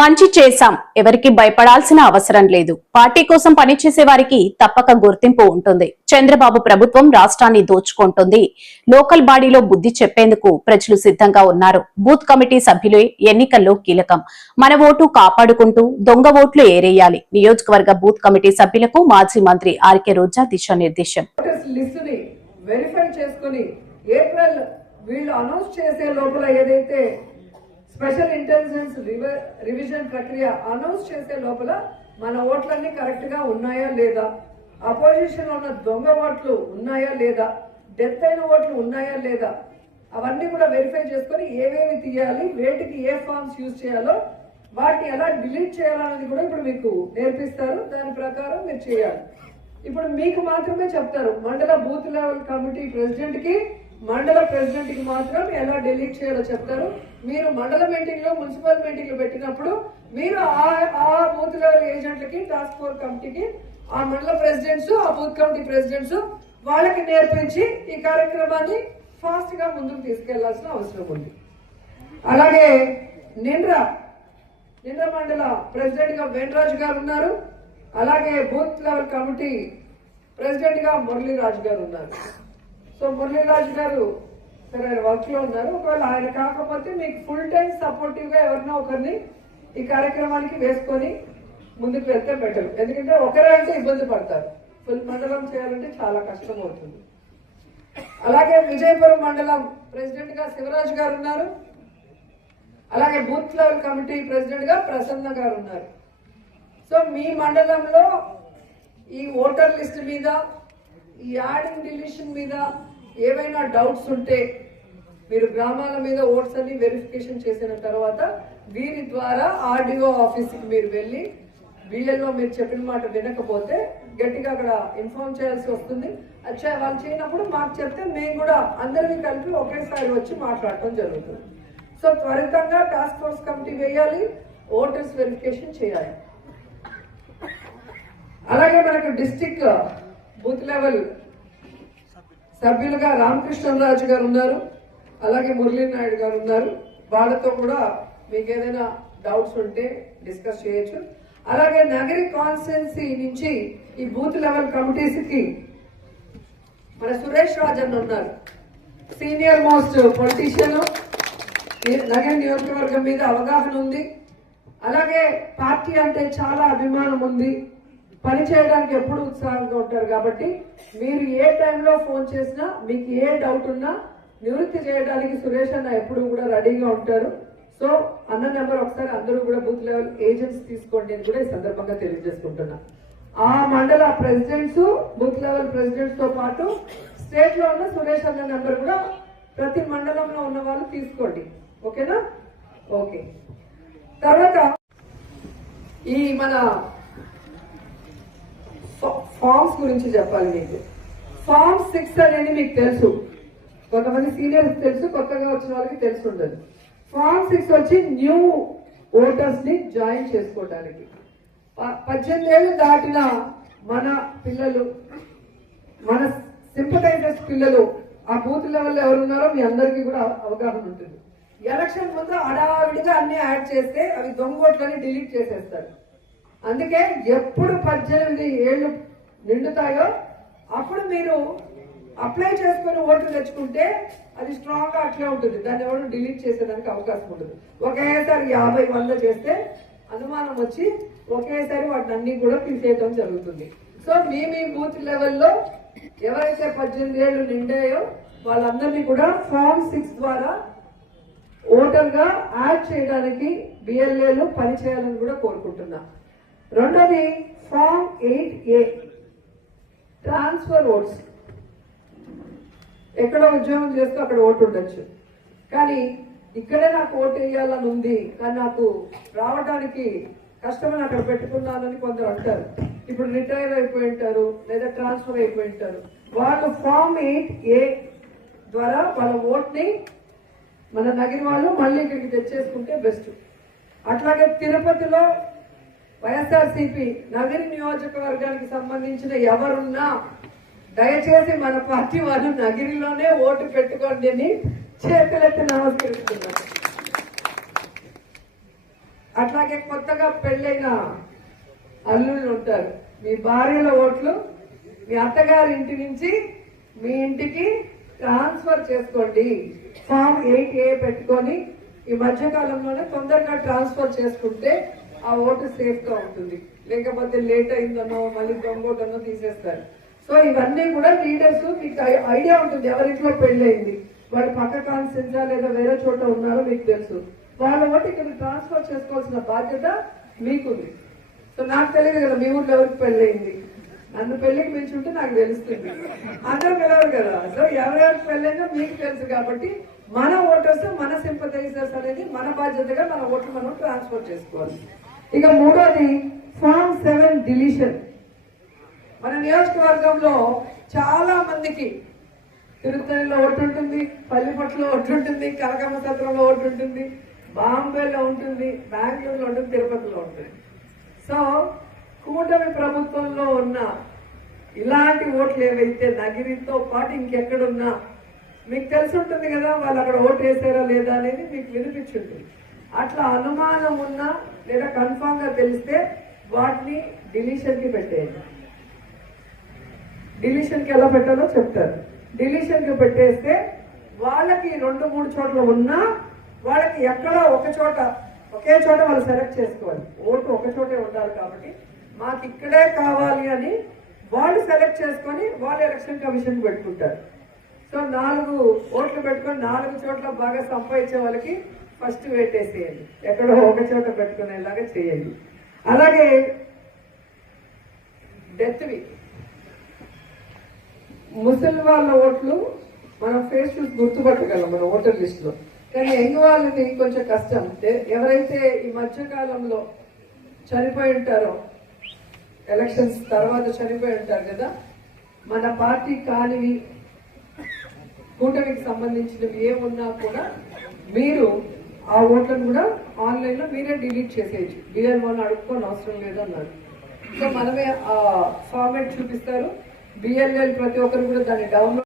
మంచి చేశాం, ఎవరికి భయపడాల్సిన అవసరం లేదు. పార్టీ కోసం పనిచేసే వారికి తప్పక గుర్తింపు ఉంటుంది. చంద్రబాబు ప్రభుత్వం రాష్ట్రాన్ని దోచుకుంటుంది. లోకల్ బాడీలో బుద్ధి చెప్పేందుకు ప్రజలు సిద్ధంగా ఉన్నారు. బూత్ కమిటీ సభ్యులే ఎన్నికల్లో కీలకం. మన ఓటు కాపాడుకుంటూ దొంగ ఓట్లు ఏరేయాలి. నియోజకవర్గ బూత్ కమిటీ సభ్యులకు మాజీ మంత్రి ఆర్కే రోజా దిశానిర్దేశం. స్పెషల్ ఇంటెలిజెన్స్ రివిజన్ ప్రక్రియ అనౌన్స్ చేసే లోపల మన ఓట్లన్నీ కరెక్ట్ గా ఉన్నాయా లేదా, అపోజిషన్ ఉన్న దొంగ ఓట్లు ఉన్నాయా లేదా, డెత్ అయిన ఓట్లు ఉన్నాయా లేదా, అవన్నీ కూడా వెరిఫై చేసుకొని ఏవేవి తీయాలి, వేటికి ఏ ఫార్మ్స్ యూజ్ చేయాలో, వాటిని ఎలా డిలీట్ చేయాలనేది కూడా ఇప్పుడు మీకు నేర్పిస్తారు. దాని ప్రకారం మీరు చేయాలి. ఇప్పుడు మీకు మాత్రమే చెప్తారు, మండల బూత్ లెవెల్ కమిటీ ప్రెసిడెంట్ కి, మండల ప్రెసిడెంట్ కి మాత్రం ఎలా డిలీట్ చేయాలో చెప్తారు. మీరు మండల మీటింగ్ లో, మున్సిపల్ మీటింగ్ లో పెట్టినప్పుడు మీరు ఆ బూత్ లెవెల్ ఏజెంట్లకి, టాస్క్ ఫోర్స్ కమిటీకి, ఆ మండల ప్రెసిడెంట్స్, ఆ బూత్ కమిటీ ప్రెసిడెంట్స్ వాళ్ళకి నేర్పించి ఈ కార్యక్రమాన్ని ఫాస్ట్ గా ముందుకు తీసుకెళ్లాల్సిన అవసరం ఉంది. అలాగే నింద్ర మండల ప్రెసిడెంట్ గా వేణరాజు గారు ఉన్నారు. అలాగే బూత్ లెవెల్ కమిటీ ప్రెసిడెంట్ గా మురళీరాజు గారు ఉన్నారు. సో మురళీరాజు గారు సరే వర్క్ లో ఉన్నారు. ఒకవేళ ఆయన కాకపోతే మీకు ఫుల్ టైం సపోర్టివ్ గా ఎవరినో ఒకరిని ఈ కార్యక్రమానికి వేసుకొని ముందుకు వెళ్తే బెటర్. ఎందుకంటే ఒకరే అంటే ఇబ్బంది పడతారు, ఫుల్ మండలం చేయాలంటే చాలా కష్టం అవుతుంది. అలాగే విజయపురం మండలం ప్రెసిడెంట్ గా శివరాజు గారు ఉన్నారు. అలాగే బూత్ లెవెల్ కమిటీ ప్రెసిడెంట్ గా ప్రసన్న గారు ఉన్నారు. సో మీ మండలంలో ఈ ఓటర్ లిస్ట్ మీద, ఈ యాడింగ్ డిలీషన్ మీద ఏవైనా డౌట్స్ ఉంటే మీరు గ్రామాల మీద ఓట్స్ అన్ని వెరిఫికేషన్ చేసిన తర్వాత వీరి ద్వారా ఆర్డీఓ ఆఫీస్కి మీరు వెళ్ళి, వీళ్ళలో మీరు చెప్పిన మాట వినకపోతే గట్టిగా అక్కడ ఇన్ఫార్మ్ చేయాల్సి వస్తుంది. అచ్చా వాళ్ళు చేయనప్పుడు మాకు చెప్తే మేము కూడా అందరినీ కలిపి ఒకేసారి వచ్చి మాట్లాడటం జరుగుతుంది. సో త్వరితంగా టాస్క్ ఫోర్స్ కమిటీ వేయాలి, ఓటర్స్ వెరిఫికేషన్ చేయాలి. అలాగే మనకు డిస్టిక్ బూత్ లెవెల్ సభ్యులుగా రామకృష్ణరాజు గారు ఉన్నారు. అలాగే మురళీ నాయుడు గారు ఉన్నారు. వాళ్ళతో కూడా మీకు ఏదైనా డౌట్స్ ఉంటే డిస్కస్ చేయొచ్చు. అలాగే నగరి కాన్స్టిట్యున్సీ నుంచి ఈ బూత్ లెవెల్ కమిటీస్ కి మన సురేష్ రాజన్ ఉన్నారు. సీనియర్ మోస్ట్ పొలిటీషియన్, నగర నియోజకవర్గం మీద అవగాహన ఉంది. అలాగే పార్టీ అంటే చాలా అభిమానం ఉంది, పని చేయడానికి ఎప్పుడు ఉత్సాహంగా ఉంటారు. కాబట్టి మీరు ఏ టైంలో ఫోన్ చేసినా, మీకు ఏ డౌట్ ఉన్నా నివృత్తి చేయడానికి సురేష్ అన్న ఎప్పుడు కూడా రెడీగా ఉంటారు. సో అన్న నెంబర్ ఒకసారి అందరూ కూడా బూత్ లెవెల్ ఏజెంట్స్ తీసుకోండి అని కూడా ఈ సందర్భంగా తెలియజేసుకుంటున్నా. ఆ మండల ప్రెసిడెంట్స్, బూత్ లెవెల్ ప్రెసిడెంట్స్ తో పాటు స్టేట్ లో ఉన్న సురేష్ అన్న నెంబర్ కూడా ప్రతి మండలంలో ఉన్న వాళ్ళు తీసుకోండి. ఓకేనా? ఓకే. తర్వాత ఈ మన ఫార్మ్స్ గురించి చెప్పాలి మీకు. ఫార్మ్ 6 అనేది మీకు తెలుసు, కొంతమంది సీనియర్స్ తెలుసు, కొత్తగా వచ్చిన వాళ్ళకి తెలిసి ఉండదు. ఫార్మ్ 6 వచ్చి న్యూ ఓటర్స్ ని జాయిన్ చేసుకోవడానికి. 18 ఏళ్ళు దాటిన మన పిల్లలు, మన సింపథైజర్స్ పిల్లలు ఆ బూత్ లెవెల్లో ఎవరున్నారో మీ అందరికీ కూడా అవగాహన ఉంటుంది. ఎలక్షన్ ముందు అడావిడిగా అన్ని యాడ్ చేస్తే అవి దొంగ ఓట్లని డిలీట్ చేసేస్తారు. అందుకే ఎప్పుడు 18 ఏళ్ళు నిండుతాయో అప్పుడు మీరు అప్లై చేసుకుని ఓట్లు తెచ్చుకుంటే అది స్ట్రాంగ్ గా అట్లే ఉంటుంది. దాన్ని ఎవరు డిలీట్ చేసేదానికి అవకాశం ఉంటుంది. ఒకేసారి 50-100 చేస్తే అనుమానం వచ్చి ఒకేసారి వాటిని అన్ని కూడా తీసేయడం జరుగుతుంది. సో మీ బూత్ లెవెల్లో ఎవరైతే 18 ఏళ్ళు నిండాయో వాళ్ళందరినీ కూడా ఫార్మ్ 6 ద్వారా ఓటర్ గా యాడ్ చేయడానికి బిఎల్ఏలు పనిచేయాలని కూడా కోరుకుంటున్నా. రెండోది ఫార్మ్ 8A ట్రాన్స్ఫర్ ఓట్స్. ఎక్కడ ఉద్యోగం చేస్తూ అక్కడ ఓటు ఉండొచ్చు, కానీ ఇక్కడే నాకు ఓటు వేయాలని ఉంది, కానీ నాకు రావడానికి కష్టమని అక్కడ పెట్టుకున్నానని కొందరు అంటారు. ఇప్పుడు రిటైర్ అయిపోయి ఉంటారు లేదా ట్రాన్స్ఫర్ అయిపోయి ఉంటారు. వాళ్ళు ఫార్మ్ 8A ద్వారా వాళ్ళ ఓట్ని మన నగిరి వాళ్ళు మళ్ళీ ఇక్కడికి తెచ్చేసుకుంటే బెస్ట్. అట్లాగే తిరుపతిలో వైఎస్ఆర్సీపీ నగరి నియోజకవర్గానికి సంబంధించిన ఎవరున్నా దయచేసి మన పార్టీ వాళ్ళు నగిరిలోనే ఓటు పెట్టుకోండి అని చేతులెత్తి నమస్కరిస్తున్నారు. అట్లాగే కొత్తగా పెళ్ళైన అల్లుళ్ళు ఉంటారు. మీ భార్యల ఓట్లు మీ అత్తగారి ఇంటి నుంచి మీ ఇంటికి ట్రాన్స్ఫర్ చేసుకోండి. ఫామ్ 8A పెట్టుకొని ఈ మధ్య కాలంలోనే తొందరగా ట్రాన్స్ఫర్ చేసుకుంటే ఆ ఓటు సేఫ్ గా ఉంటుంది. లేకపోతే లేట్ అయిందనో మళ్ళీ దొంగోటనో తీసేస్తారు. సో ఇవన్నీ కూడా లీడర్స్ మీకు ఐడియా ఉంటుంది ఎవరింట్లో పెళ్ళయింది, వాళ్ళు పక్క కాన్స్టిట్యూన్సీ లేదా వేరే చోట ఉన్నారో మీకు తెలుసు. వాళ్ళ ఓటు ఇక్కడ ట్రాన్స్ఫర్ చేసుకోవాల్సిన బాధ్యత మీకుంది. సో నాకు తెలియదు కదా మీ ఊర్లో ఎవరికి పెళ్ళయింది, నన్ను పెళ్లికి పిలుచుంటే నాకు తెలుస్తుంది. అందరూ పిలవరు కదా. సో ఎవరెవరికి పెళ్ళైందో మీకు తెలుసు కాబట్టి మన ఓటర్స్ మన సింపథైజర్స్ అనేది మన బాధ్యతగా మన ఓట్లు మనం ట్రాన్స్ఫర్ చేసుకోవాలి. ఇక మూడోది ఫామ్ 7 డిలీషన్. మన నియోజకవర్గంలో చాలా మందికి తిరుపతిలో ఓటు ఉంటుంది, పల్లిపట్టులో ఓటు ఉంటుంది, కనకమ్మ సత్రంలో ఓటు ఉంటుంది, బాంబేలో ఉంటుంది, బెంగళూరులో ఉంటుంది, తిరుపతిలో ఉంటుంది. సో కూటమి ప్రభుత్వంలో ఉన్న ఇలాంటి ఓట్లు ఏవైతే నగిరితో పాటు ఇంకెక్కడున్నా మీకు తెలిసి ఉంటుంది కదా, వాళ్ళు అక్కడ ఓటు వేసారా లేదా అనేది మీకు వినిపించుంటుంది. అట్లా అనుమానం ఉన్నా లేదా కన్ఫామ్ గా తెలిస్తే వాటిని డిలీషన్ కి పెట్టేయండి. డిలీషన్ కి ఎలా పెట్టాలో చెప్తారు. డిలీషన్ కి పెట్టేస్తే వాళ్ళకి 2-3 చోట్ల ఉన్నా వాళ్ళకి ఎక్కడో ఒక చోట ఒకే చోట వాళ్ళు సెలెక్ట్ చేసుకోవాలి. ఓటు ఒక చోటే ఉండాలి కాబట్టి మాకు ఇక్కడే కావాలి అని వాళ్ళు సెలెక్ట్ చేసుకొని వాళ్ళు ఎలక్షన్ కమిషన్ పెట్టుకుంటారు. సో 4 ఓట్లు పెట్టుకొని 4 చోట్ల బాగా సంపాదించే వాళ్ళకి ఫస్ట్ వేటేసేయండి, ఎక్కడో ఒక చోట పెట్టుకునేలాగా చేయండి. అలాగే డెత్వి ముసలి వాళ్ళ ఓట్లు మనం ఫేస్ చూసి గుర్తుపట్టగలం మన ఓటర్ లిస్ట్ లో. కానీ యంగ్ వాళ్ళని కొంచెం కష్టం. ఎవరైతే ఈ మధ్య కాలంలో చనిపోయి ఉంటారో, ఎలక్షన్స్ తర్వాత చనిపోయి ఉంటారు కదా, మన పార్టీ కానివి కూటమికి సంబంధించినవి ఏమున్నా కూడా మీరు ఆ ఓట్లను కూడా ఆన్లైన్ లో మీరే డిలీట్ చేసేయచ్చు. బిఎల్ఓని అడుక్కోని అవసరం లేదన్నారు. సో మనమే ఆ ఫార్మేట్ చూపిస్తారు. బిఎల్ఎల్ ప్రతి ఒక్కరు కూడా దాన్ని డౌన్లోడ్